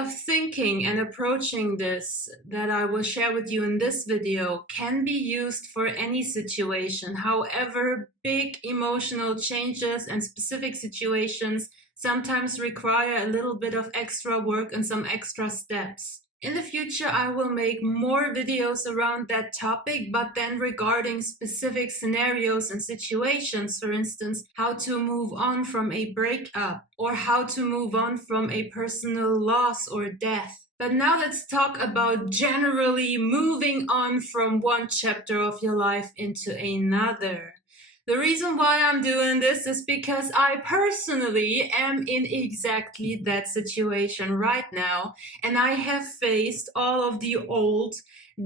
of thinking and approaching this that I will share with you in this video can be used for any situation. However, big emotional changes and specific situations sometimes require a little bit of extra work and some extra steps. In the future, I will make more videos around that topic, but then regarding specific scenarios and situations, for instance, how to move on from a breakup or how to move on from a personal loss or death. But now let's talk about generally moving on from one chapter of your life into another. The reason why I'm doing this is because I personally am in exactly that situation right now, and I have faced all of the old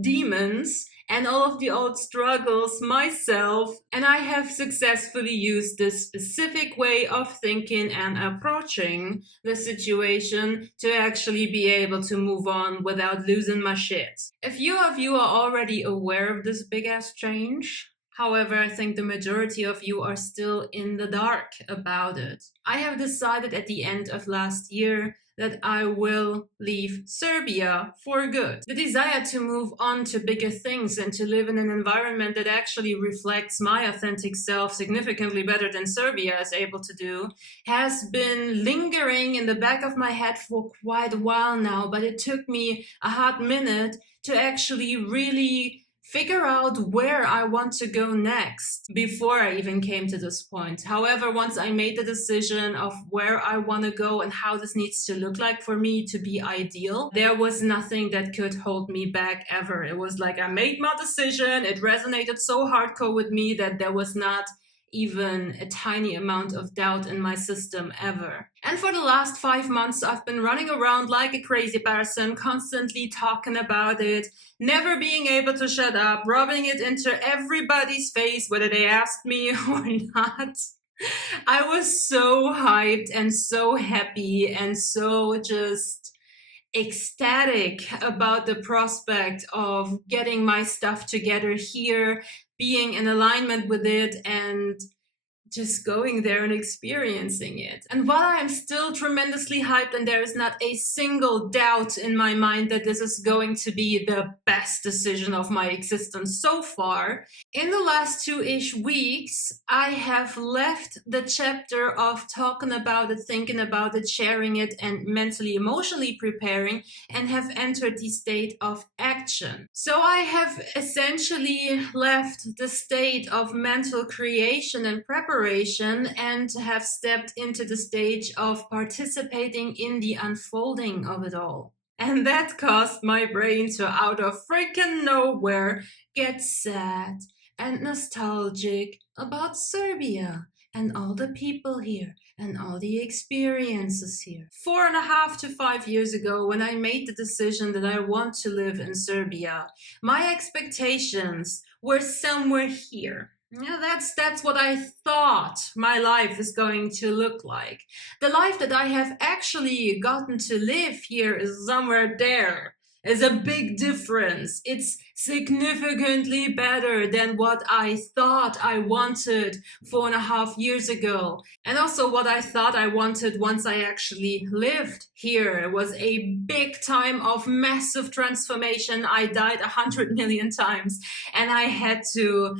demons and all of the old struggles myself, and I have successfully used this specific way of thinking and approaching the situation to actually be able to move on without losing my shit. A few of you are already aware of this big ass change. However, I think the majority of you are still in the dark about it. I have decided at the end of last year that I will leave Serbia for good. The desire to move on to bigger things and to live in an environment that actually reflects my authentic self significantly better than Serbia is able to do has been lingering in the back of my head for quite a while now, but it took me a hot minute to actually really figure out where I want to go next before I even came to this point. However, once I made the decision of where I want to go and how this needs to look like for me to be ideal, there was nothing that could hold me back ever. It was like I made my decision. It resonated so hardcore with me that there was not even a tiny amount of doubt in my system ever. And for the last 5 months, I've been running around like a crazy person, constantly talking about it, never being able to shut up, rubbing it into everybody's face, whether they asked me or not. I was so hyped and so happy and so just ecstatic about the prospect of getting my stuff together here, being in alignment with it, and just going there and experiencing it. And while I'm still tremendously hyped and there is not a single doubt in my mind that this is going to be the best decision of my existence so far, in the last 2-ish weeks, I have left the chapter of talking about it, thinking about it, sharing it, and mentally, emotionally preparing, and have entered the state of action. So I have essentially left the state of mental creation and preparation and have stepped into the stage of participating in the unfolding of it all. And that caused my brain to, out of freaking nowhere, get sad and nostalgic about Serbia and all the people here and all the experiences here. 4.5 to 5 years ago, when I made the decision that I want to live in Serbia, my expectations were somewhere here. Yeah, that's what I thought my life is going to look like. The life that I have actually gotten to live here is somewhere there. Is a big difference. It's significantly better than what I thought I wanted 4.5 years ago. And also what I thought I wanted once I actually lived here. It was a big time of massive transformation. I died 100 million times and I had to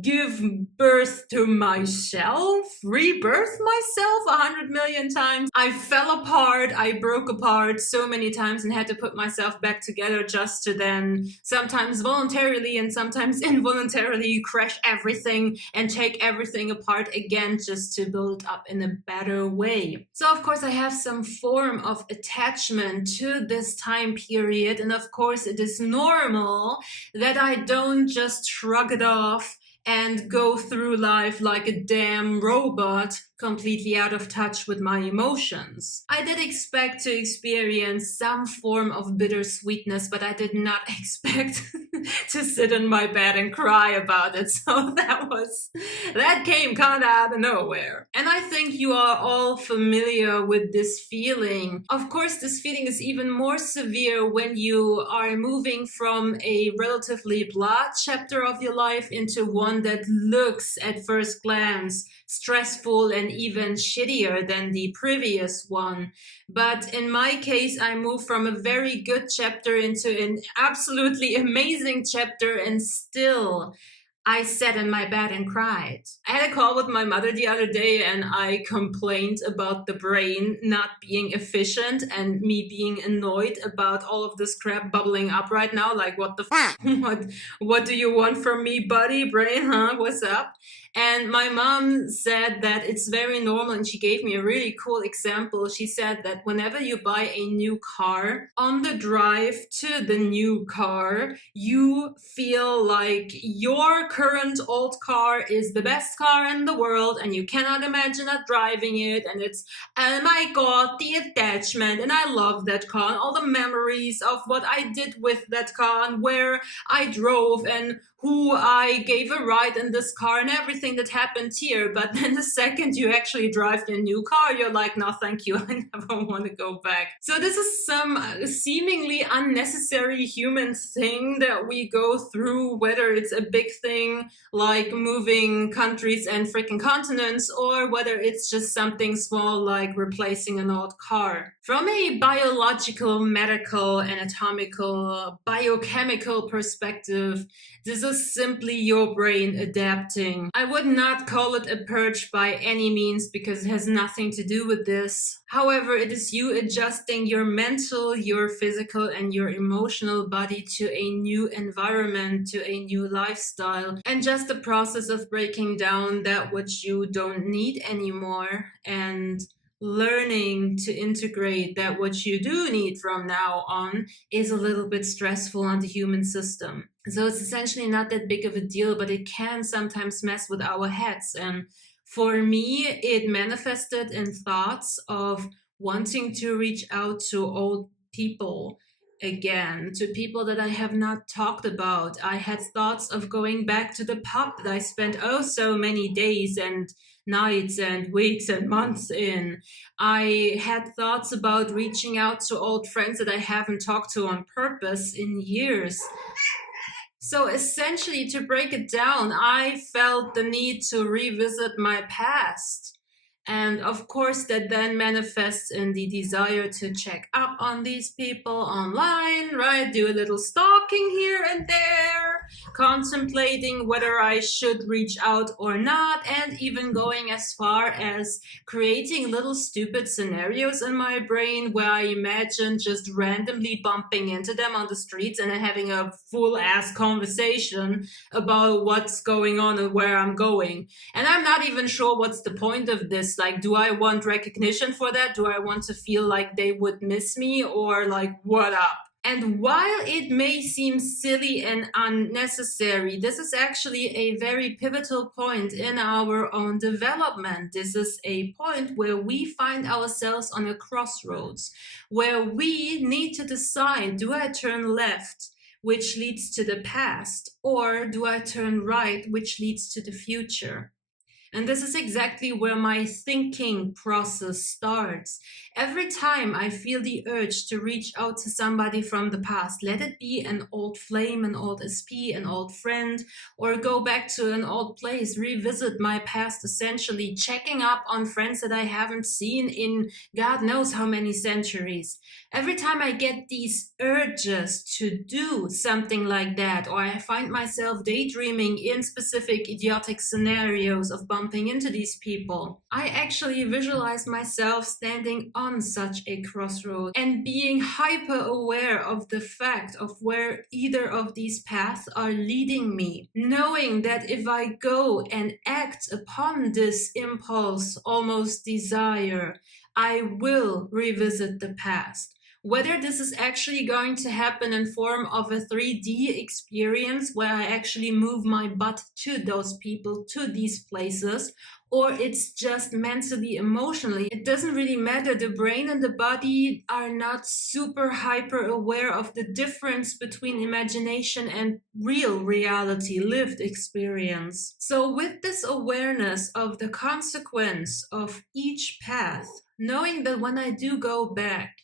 give birth to myself, rebirth myself 100 million times. I fell apart, I broke apart so many times and had to put myself back together just to then sometimes voluntarily and sometimes involuntarily crash everything and take everything apart again just to build up in a better way. So of course I have some form of attachment to this time period, and of course it is normal that I don't just shrug it off and go through life like a damn robot, completely out of touch with my emotions. I did expect to experience some form of bittersweetness, but I did not expect to sit in my bed and cry about it. So that came kind of out of nowhere. And I think you are all familiar with this feeling. Of course, this feeling is even more severe when you are moving from a relatively blah chapter of your life into one that looks at first glance stressful and and even shittier than the previous one. But in my case, I moved from a very good chapter into an absolutely amazing chapter, and still I sat in my bed and cried. I had a call with my mother the other day and I complained about the brain not being efficient and me being annoyed about all of this crap bubbling up right now. Like, what the f? What do you want from me, buddy? Brain, huh? What's up? And my mom said that it's very normal, and she gave me a really cool example. She said that whenever you buy a new car, on the drive to the new car, you feel like your current old car is the best car in the world and you cannot imagine not driving it. And it's, oh my God, the attachment. And I love that car and all the memories of what I did with that car and where I drove and who I gave a ride in this car and everything that happened here. But then the second you actually drive your new car, you're like, no, thank you. I never want to go back. So this is some seemingly unnecessary human thing that we go through, whether it's a big thing like moving countries and freaking continents, or whether it's just something small like replacing an old car. From a biological, medical, anatomical, biochemical perspective, this is simply your brain adapting. I would not call it a purge by any means because it has nothing to do with this. However, it is you adjusting your mental, your physical, and your emotional body to a new environment, to a new lifestyle, and just the process of breaking down that which you don't need anymore and learning to integrate that what you do need from now on is a little bit stressful on the human system. So it's essentially not that big of a deal, but it can sometimes mess with our heads. And for me, it manifested in thoughts of wanting to reach out to old people again, to people that I have not talked about. I had thoughts of going back to the pub that I spent oh so many days and nights and weeks and months in. I had thoughts about reaching out to old friends that I haven't talked to on purpose in years. So essentially, to break it down, I felt the need to revisit my past. And of course, that then manifests in the desire to check up on these people online, right? Do a little stalking here and there, contemplating whether I should reach out or not, and even going as far as creating little stupid scenarios in my brain where I imagine just randomly bumping into them on the streets and having a full ass conversation about what's going on and where I'm going. And I'm not even sure what's the point of this. Like, do I want recognition for that? Do I want to feel like they would miss me, or like, what up? And while it may seem silly and unnecessary, this is actually a very pivotal point in our own development. This is a point where we find ourselves on a crossroads, where we need to decide, do I turn left, which leads to the past, or do I turn right, which leads to the future? And this is exactly where my thinking process starts. Every time I feel the urge to reach out to somebody from the past, let it be an old flame, an old SP, an old friend, or go back to an old place, revisit my past, essentially checking up on friends that I haven't seen in God knows how many centuries. Every time I get these urges to do something like that, or I find myself daydreaming in specific idiotic scenarios of bumping into these people, I actually visualize myself standing on such a crossroad and being hyper aware of the fact of where either of these paths are leading me, knowing that if I go and act upon this impulse, almost desire, I will revisit the past. Whether this is actually going to happen in form of a 3D experience where I actually move my butt to those people, to these places, or it's just mentally, emotionally, it doesn't really matter. The brain and the body are not super hyper aware of the difference between imagination and real reality, lived experience. So with this awareness of the consequence of each path, knowing that when I do go back,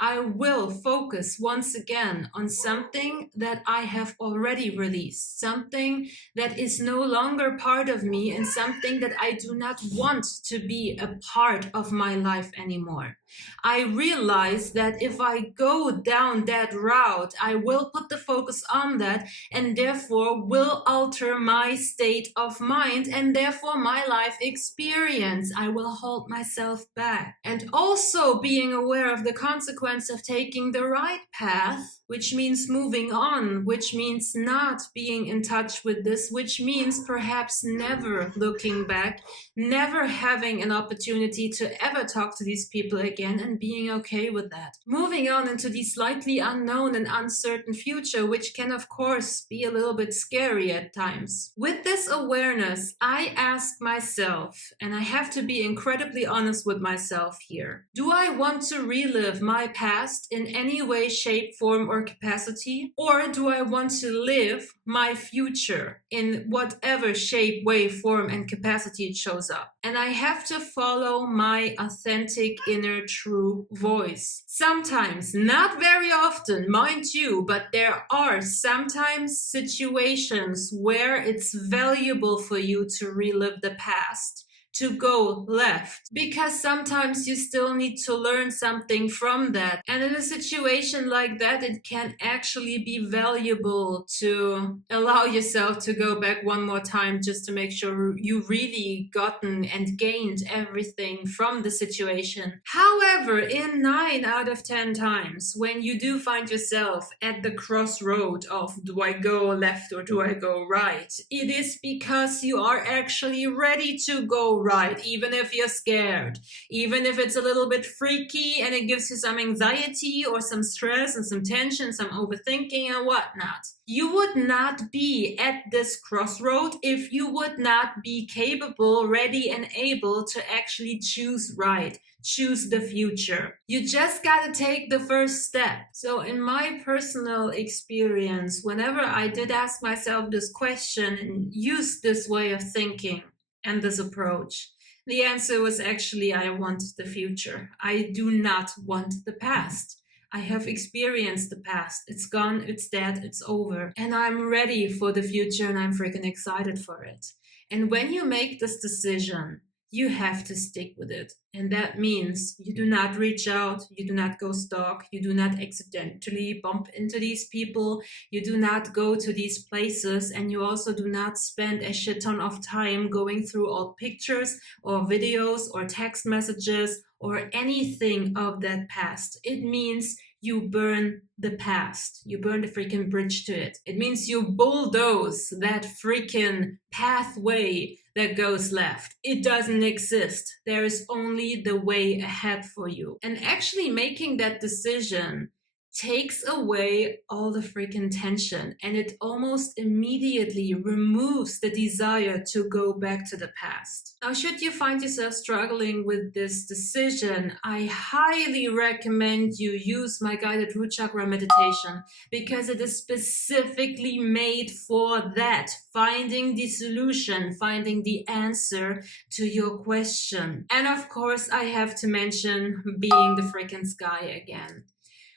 I will focus once again on something that I have already released, something that is no longer part of me, and something that I do not want to be a part of my life anymore. I realize that if I go down that route, I will put the focus on that and therefore will alter my state of mind and therefore my life experience. I will hold myself back. And also being aware of the consequence of taking the right path, which means moving on, which means not being in touch with this, which means perhaps never looking back, never having an opportunity to ever talk to these people again, and being okay with that. Moving on into the slightly unknown and uncertain future, which can of course be a little bit scary at times. With this awareness, I ask myself, and I have to be incredibly honest with myself here, do I want to relive my past in any way, shape, form, or capacity? Or do I want to live my future in whatever shape, way, form, and capacity it shows up? And I have to follow my authentic inner true voice. Sometimes, not very often, mind you, but there are sometimes situations where it's valuable for you to relive the past, to go left, because sometimes you still need to learn something from that. And in a situation like that, it can actually be valuable to allow yourself to go back one more time just to make sure you really gotten and gained everything from the situation. However, in 9 out of 10 times, when you do find yourself at the crossroad of do I go left or do I go right, it is because you are actually ready to go right, even if you're scared, even if it's a little bit freaky and it gives you some anxiety or some stress and some tension, some overthinking and whatnot. You would not be at this crossroad if you would not be capable, ready, and able to actually choose right, choose the future. You just gotta take the first step. So in my personal experience, whenever I did ask myself this question and use this way of thinking and this approach, the answer was actually, I want the future. I do not want the past. I have experienced the past. It's gone, it's dead, it's over. And I'm ready for the future and I'm freaking excited for it. And when you make this decision, you have to stick with it. And that means you do not reach out, you do not go stalk, you do not accidentally bump into these people, you do not go to these places, and you also do not spend a shit ton of time going through old pictures or videos or text messages or anything of that past. It means you burn the past. You burn the freaking bridge to it. It means you bulldoze that freaking pathway that goes left. It doesn't exist. There is only the way ahead for you. And actually making that decision takes away all the freaking tension, and it almost immediately removes the desire to go back to the past. Now, should you find yourself struggling with this decision, I highly recommend you use my guided root chakra meditation, because it is specifically made for that, finding the solution, finding the answer to your question. And of course, I have to mention being the freaking sky again.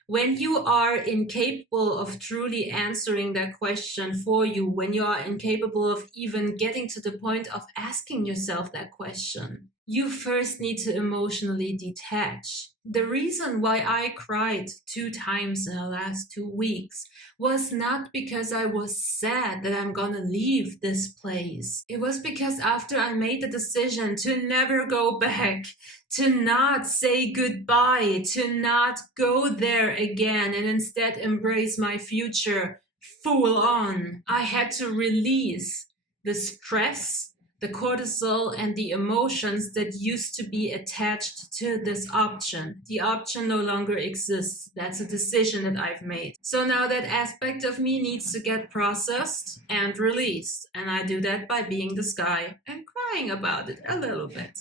When you are incapable of truly answering that question for you, when you are incapable of even getting to the point of asking yourself that question, you first need to emotionally detach. The reason why I cried 2 times in the last 2 weeks was not because I was sad that I'm gonna leave this place. It was because after I made the decision to never go back, to not say goodbye, to not go there again and instead embrace my future full on, I had to release the stress, the cortisol, and the emotions that used to be attached to this option. The option no longer exists. That's a decision that I've made. So now that aspect of me needs to get processed and released. And I do that by being the sky and crying about it a little bit.